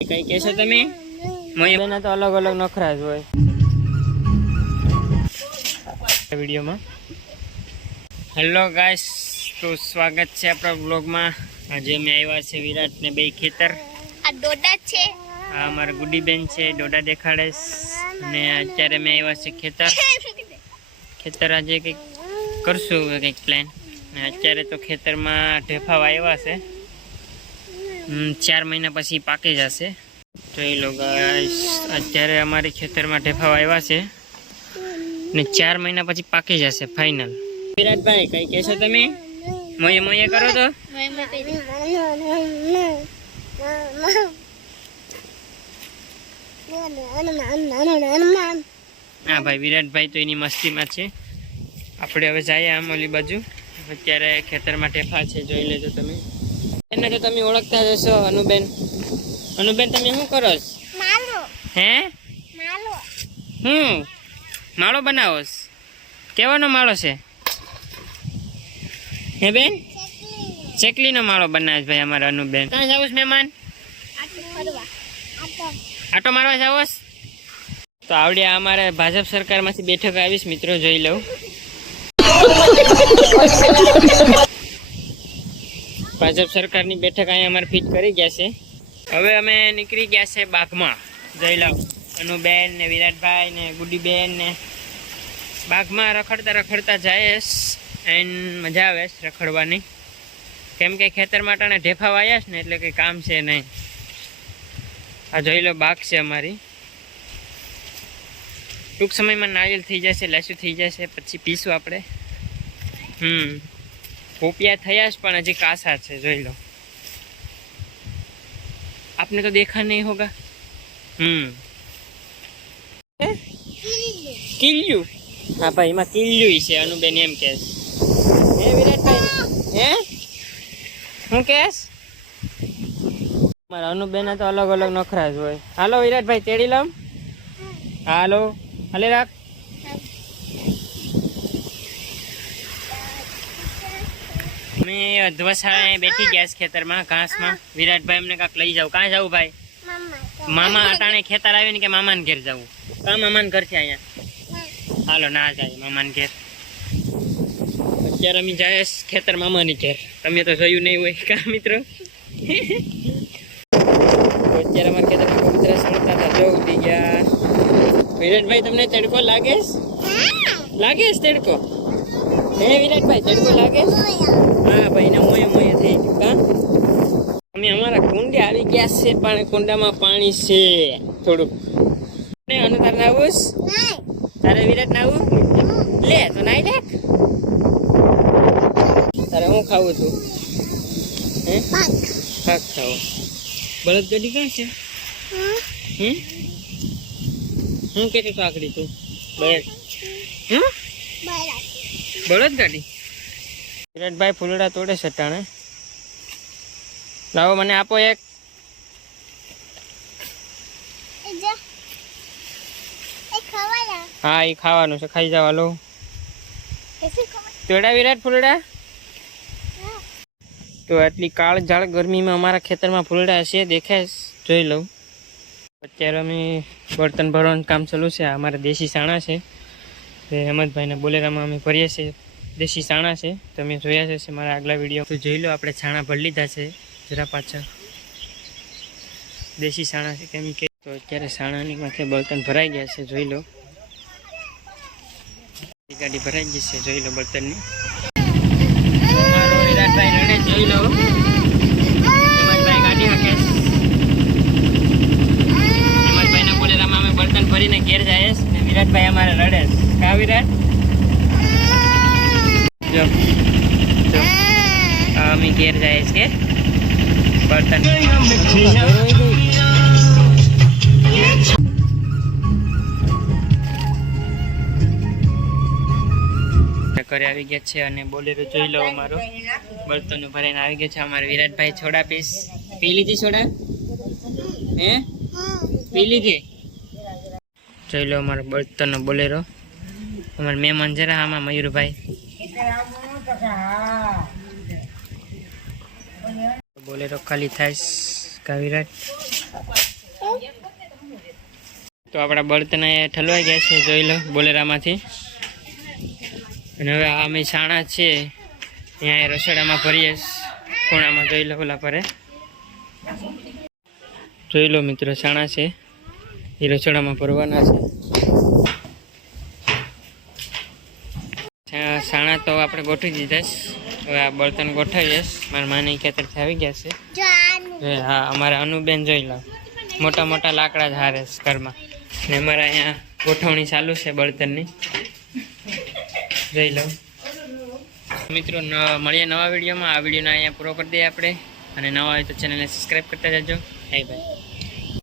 કઈ કહેશો તમે? મયુરના તો અલગ અલગ નખરા જ હોય વિડીયોમાં. હેલો ગાઈસ, તો સ્વાગત છે આપણા બ્લોગમાં. આજે અમે આવ્યા છે વિરાટ ને બે ખેતર. આ ડોડા છે, આ અમારા ગુડી બેન છે, ડોડા દેખાડે. અને અત્યારે અમે આવ્યા છે ખેતર આજે કંઈક કરશું કંઈક પ્લાન. અને અત્યારે તો ખેતરમાં ઢેફા વાવ્યા છે, 4 મહિના પછી પાકી જશે. જોઈ લો ગાઈસ, અત્યારે અમારી ખેતરમાં ઢેફા વાવ્યા છે ને 4 મહિના પછી પાકી જશે ફાઇનલ. વિરાટભાઈ કઈ કહેશો તમે? મોયે મોયે કરો તો. હા ભાઈ, વિરાટભાઈ તો એની મસ્તીમાં છે. આપણે હવે જઈએ આમ ઓલી બાજુ. અત્યારે ખેતરમાં ઢેફા છે, જોઈ લેજો તમે. એને તો તમે ઓળખતા જશો. અનુબેન, અનુબેન તમે શું કરો? હે માળો બનાવો? કેવાનો માળો છે હે બેન? ચકલીનો માળો બનાવે ભાઈ અમારા અનુબેન. ક્યાં જાવ મહેમાન? આટો મારવા જાવ? તો આવડ્યા અમારે ભાજપ સરકારમાંથી બેઠક આવીશ મિત્રો, જોઈ લઉં. ભાજપ સરકારની બેઠક અહીંયા અમારે ફિટ કરી ગયા છે. હવે અમે નીકળી ગયા છે બાગમાં. જોઈ લઉં, અનુબેન ને વિરાટભાઈ ને ગુડીબેન ને બાગમાં રખડતા રખડતા જાય એન્ડ મજા આવે રખડવાની. કેમ કે ખેતર માટે ઢેફા વાયા છે ને, એટલે કંઈ કામ છે નહીં. આ જોઈ લો બાગ છે અમારી. ટૂંક સમયમાં નારિયેલ થઈ જશે, લાસુ થઈ જશે, પછી પીશું આપણે. પોપિયા થયા છે પણ હજી કાસા છે, જોઈ લો. आपने तो देखा नहीं होगा. કિલ્યું? હા ભાઈ, એમાં કિલ્યું છે. અનુબેન એમ કે હે વિરાટભાઈ? હે શું કેસ? મારા અનુબેન તો અલગ અલગ નખરા જ હોય. હાલો વિરાટભાઈ તેડી લઉં. હાલો હાલે રાખ. અમે અધવસાળે બેઠી ગયા ખેતરમાં ઘાસમાં. વિરાટભાઈ અમને કાંક લઈ જાવ. કાં જવું ભાઈ? મામા અટાણે ખેતર આવ્યું ને કે મામાને ઘેર જવું. કાં મામાને ઘર છે અહીંયા? હાલો ના જાય મામાને ઘેર. અત્યારે અમે જાય ખેતર મામાની ઘેર. તમે તો જોયું નહીં હોય કા મિત્રો? અત્યારે અમારા ખેતરમાં કબૂતરા સણતા હતા, જો ઉડી ગયા. વિરાટભાઈ તમને તડકો લાગે? લાગે તડકો? હે વિરાટભાઈ તડકો લાગે? હા ભાઈ, ને મોયે મોયે થઈ ગયું કા. અમે અમારા કુંડે આવી ગયા છે, પણ કુંડામાં પાણી છે થોડુંક. અને તારે નાવું? તારે વિરાટ નાવું? લે તો નાઈ લે. તારે હું ખાવું તું? હે પાક ખાવું? બળદ ગાડી ક્યાં છે? હું કેતી તો આકડી તું બળદ બળદ ગાડી. વિરાટભાઈ ફૂલડા તોડે છે ટાણે. લાવો મને આપો એક. હા એ ખાવાનું છે, ખાઈ જવા લો. તોડા વિરાટ ફૂલડા? તો આટલી કાળ ઝાળ ગરમીમાં અમારા ખેતરમાં ફૂલડા છે, દેખાય? જોઈ લઉં. અત્યારે અમે બર્તન ભરવાનું કામ ચાલુ છે. અમારા દેશી સાણા છે, હેમંતભાઈના બોલેરામાં અમે ભરીએ છીએ. દેશી સાણા છે, તમે જોયા છે મારા આગલા વિડીયો. તો જોઈ લો, આપણે છાણા ભરી લીધા છે. જરા પાછળ દેશી સાણા છે, કેમ કે તો અત્યારે સાણાની માથે બર્તન ભરાઈ ગયા છે. જોઈ લો, ગાડી ભરાઈ ગઈ છે. જોઈ લો બર્તનની. વિરાટભાઈ લડે, જોઈ લો. હેમંતભાઈ ગાડી હાકે. હેમંતભાઈના બોલેરામાં અમે બર્તન ભરીને ઘેર જાય ને વિરાટભાઈ અમારે લડે. કા વિરાટ? જો અમે ઘેર જાય છે બર્તન. ઘરે આવી ગયા છે અને બોલેરો જોઈ લો અમારો બર્તનો ભરાઈને આવી ગયા છે. અમારે વિરાટભાઈ છોડા પી લીધી? છોડા હે પી લીધી? જોઈ લો અમારો બર્તનનો બોલેરો. અમારા મહેમાન જરા આમાં મયુરભાઈ. બોલેરો ખાલી થાય કા વિરાટ? તો આપણા બળતણ અહીંયા ઠલવાઈ ગયા છે, જોઈ લો બોલેરામાંથી. અને હવે આ અમે સાણા છે અહીંયા રસોડામાં ભરીએ, ખૂણામાં જોઈ લો ઓલા પરે. જોઈ લો મિત્રો, સાણા છે એ રસોડામાં ભરવાના છે. સાણા તો આપણે ગોઠવી દીધા છે. હવે આ બળતણ ગોઠવીએ. મારા માની ખેતરથી આવી ગયા છે. હા, અમારા અનુબેન જોઈ લો, મોટા મોટા લાકડા જ હારે ઘરમાં. ને અમારા અહીંયા ગોઠવણી ચાલુ છે બળતણની, જોઈ લો મિત્રો. મળીએ નવા વિડીયોમાં. આ વિડીયોને અહીંયા પૂરો કરી દઈએ આપણે. અને નવા હોય તો ચેનલને સબસ્ક્રાઈબ કરતા જજો. Hi by.